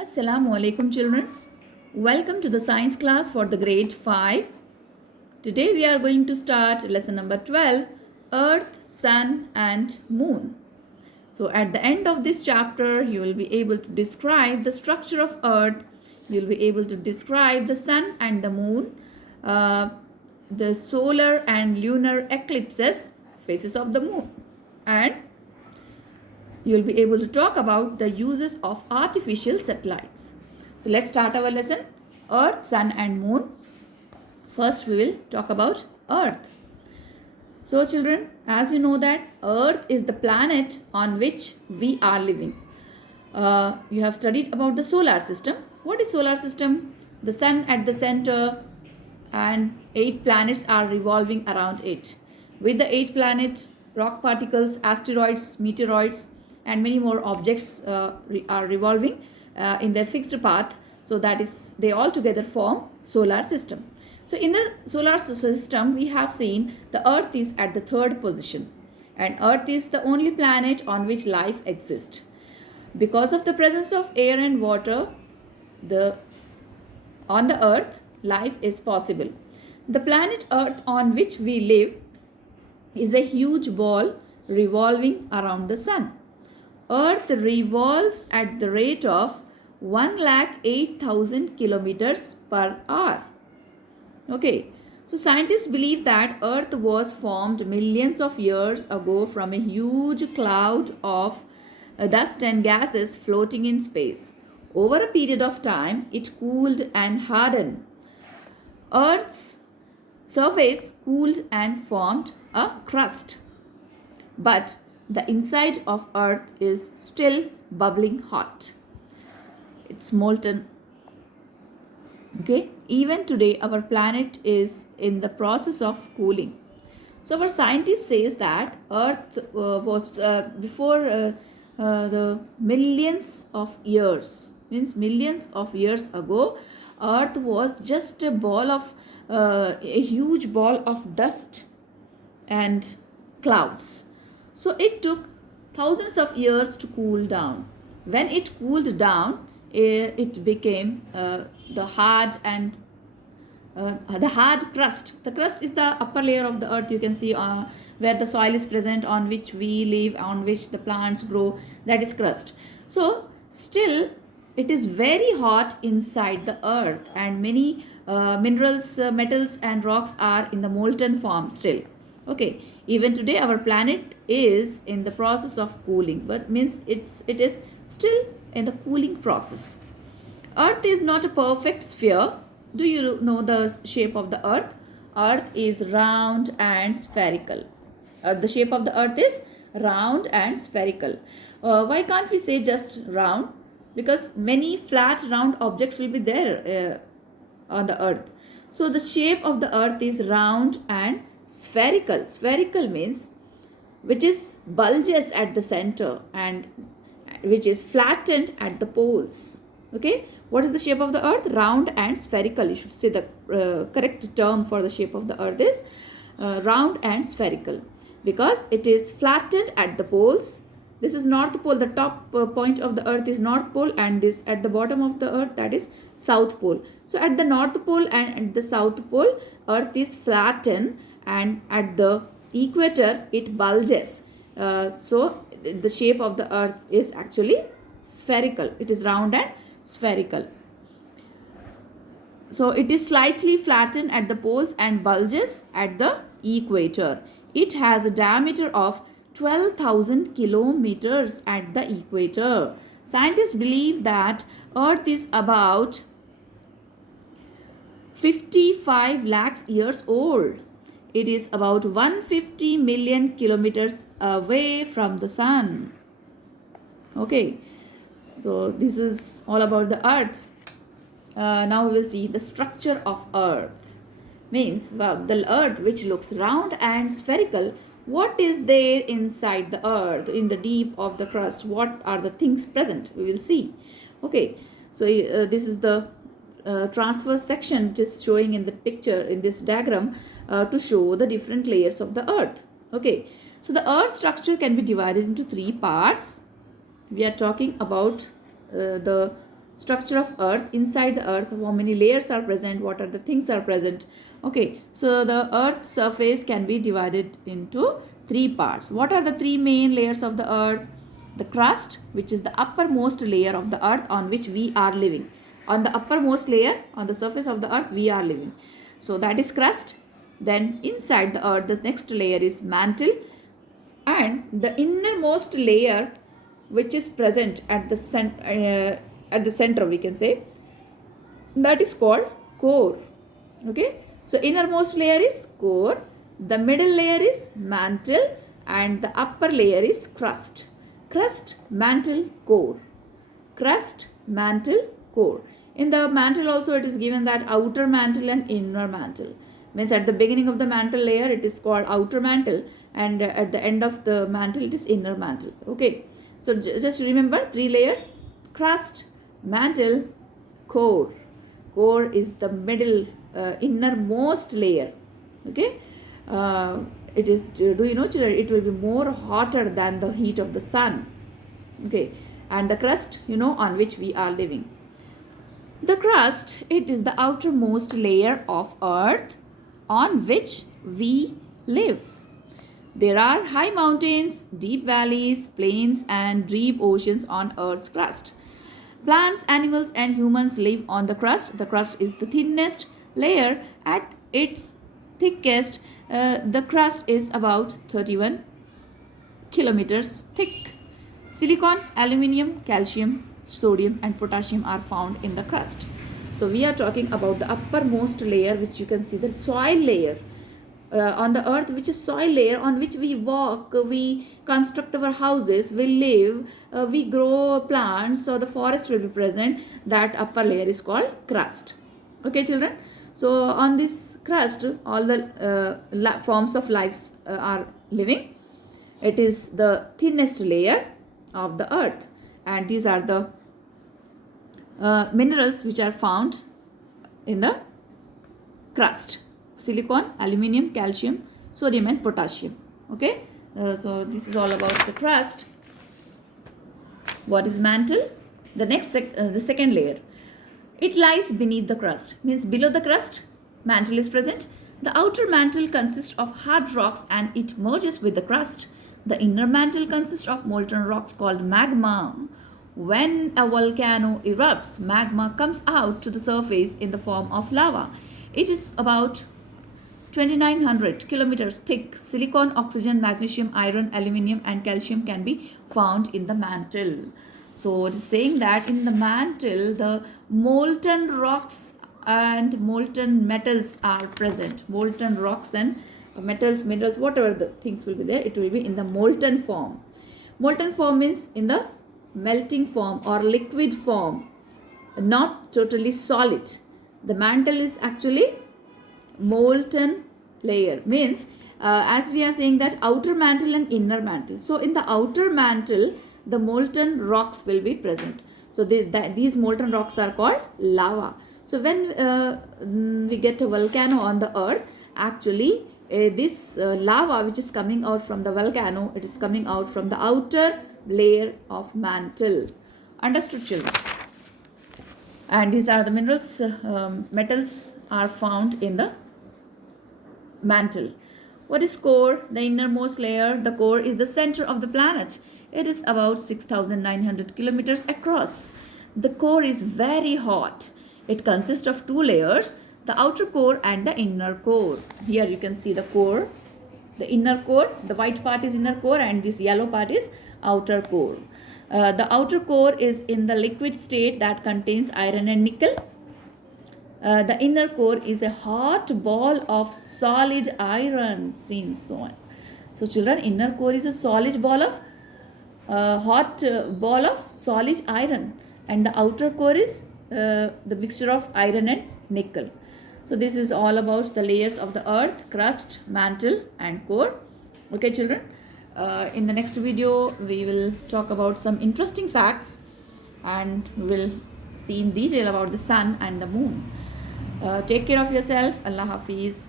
Assalamu alaikum children. Welcome to the science class for the grade 5. Today we are going to start lesson number 12, Earth, Sun and Moon. So at the end of this chapter you will be able to describe the structure of Earth. You will be able to describe the Sun and the Moon, the solar and lunar eclipses, phases of the Moon, and you will be able to talk about the uses of artificial satellites. So let's start our lesson, Earth, Sun and Moon. First we will talk about Earth. So children, as you know that Earth is the planet on which we are living. You have studied about the solar system. What is solar system? The sun at the center and 8 planets are revolving around it. With the 8 planets, rock particles, asteroids, meteoroids and many more objects are revolving in their fixed path. So that is, they all together form solar system. So in the solar system, we have seen the Earth is at the 3rd position, and Earth is the only planet on which life exists. Because of the presence of air and water, on the Earth, life is possible. The planet Earth on which we live is a huge ball revolving around the sun. Earth revolves at the rate of 108,000 kilometers per hour. Okay, so scientists believe that Earth was formed millions of years ago from a huge cloud of dust and gases floating in space. Over a period of time, it cooled and hardened. Earth's surface cooled and formed a crust. But the inside of Earth is still bubbling hot. It's molten. Okay, even today our planet is in the process of cooling. So our scientist says that Earth was before the millions of years, means millions of years ago, Earth was just a ball of a huge ball of dust and clouds. So it took thousands of years to cool down. When it cooled down, it became the hard crust. The crust is the upper layer of the earth. You can see where the soil is present, on which we live, on which the plants grow. That is crust. So still it is very hot inside the earth, and many minerals, metals and rocks are in the molten form still. Okay, even today our planet is in the process of cooling, but means it is still in the cooling process. Earth is not a perfect sphere. Do you know the shape of the earth? Earth is round and spherical. The shape of the earth is round and spherical. Why can't we say just round? Because many flat round objects will be there on the earth. So the shape of the earth is round and spherical. Spherical means which is bulges at the center and which is flattened at the poles. Okay, what is the shape of the earth? Round and spherical. You should say the correct term for the shape of the earth is round and spherical, because it is flattened at the poles. This is north pole. The top point of the earth is north pole, and this at the bottom of the earth, that is south pole. So at the north pole and at the south pole, earth is flattened, and at the equator it bulges. So the shape of the earth is actually spherical. It is round and spherical. So it is slightly flattened at the poles and bulges at the equator. It has a diameter of 12,000 kilometers at the equator. Scientists believe that Earth is about 55 lakhs years old. It is about 150 million kilometers away from the sun. Okay, so this is all about the earth. Now we will see the structure of earth. Means the earth, which looks round and spherical, what is there inside the earth, in the deep of the crust? What are the things present? We will see. Okay, so this is the transverse section just showing in the picture, in this diagram, to show the different layers of the earth. Okay, so the earth structure can be divided into 3 parts. We are talking about the structure of earth, inside the earth, how many layers are present, what are the things are present. Okay, so the earth's surface can be divided into three parts. What are the three main layers of the earth? The crust, which is the uppermost layer of the earth on which we are living. On the uppermost layer, on the surface of the earth, we are living. So that is crust. Then inside the earth, the next layer is mantle, and the innermost layer, which is present at the center, we can say, that is called core. Okay, so innermost layer is core, the middle layer is mantle, and the upper layer is crust. Crust, mantle, core. Crust, mantle, core. In the mantle also it is given that outer mantle and inner mantle. Means at the beginning of the mantle layer it is called outer mantle, and at the end of the mantle it is inner mantle. Okay, so just remember three layers: crust, mantle, core. Core is the middle, innermost layer. Okay, it is, do you know children, it will be more hotter than the heat of the sun. Okay, and the crust, you know, on which we are living. The crust, it is the outermost layer of earth on which we live. There are high mountains, deep valleys, plains, and deep oceans on earth's crust. Plants, animals, and humans live on the crust. The crust is the thinnest layer. At its thickest, the crust is about 31 kilometers thick. Silicon, aluminium, calcium, sodium, and potassium are found in the crust. So we are talking about the uppermost layer, which you can see, the soil layer on the earth, which is soil layer on which we walk, we construct our houses, we live, we grow plants, so the forest will be present. That upper layer is called crust. Okay children, so on this crust all the forms of lives are living. It is the thinnest layer of the earth, and these are the minerals which are found in the crust: silicon, aluminium, calcium, sodium, and potassium. Okay, so this is all about the crust. What is mantle? The next the second layer, it lies beneath the crust, means below the crust mantle is present. The outer mantle consists of hard rocks and it merges with the crust. The inner mantle consists of molten rocks called magma. When a volcano erupts, magma comes out to the surface in the form of lava. It is about 2900 kilometers thick. Silicon, oxygen, magnesium, iron, aluminium, and calcium can be found in the mantle. So it is saying that in the mantle, the molten rocks and molten metals are present. Molten rocks and metals, minerals, whatever the things will be there, it will be in the molten form. Molten form means in the melting form or liquid form, not totally solid. The mantle is actually molten layer, means as we are saying that outer mantle and inner mantle. So in the outer mantle, the molten rocks will be present. So these molten rocks are called lava. So when we get a volcano on the earth, actually this lava which is coming out from the volcano, it is coming out from the outer layer of mantle. Understood children? And these are the minerals, metals are found in the mantle. What is core? The innermost layer. The core is the center of the planet. It is about 6,900 kilometers across. The core is very hot. It consists of two layers, the outer core and the inner core. Here you can see the core, the inner core. The white part is inner core and this yellow part is outer core. The outer core is in the liquid state that contains iron and nickel. The inner core is a hot ball of solid iron, seems so on. So children, inner core is a solid ball of hot ball of solid iron, and the outer core is the mixture of iron and nickel. So this is all about the layers of the earth: crust, mantle, and core. Okay children, in the next video we will talk about some interesting facts, and we will see in detail about the sun and the moon. Take care of yourself. Allah Hafiz.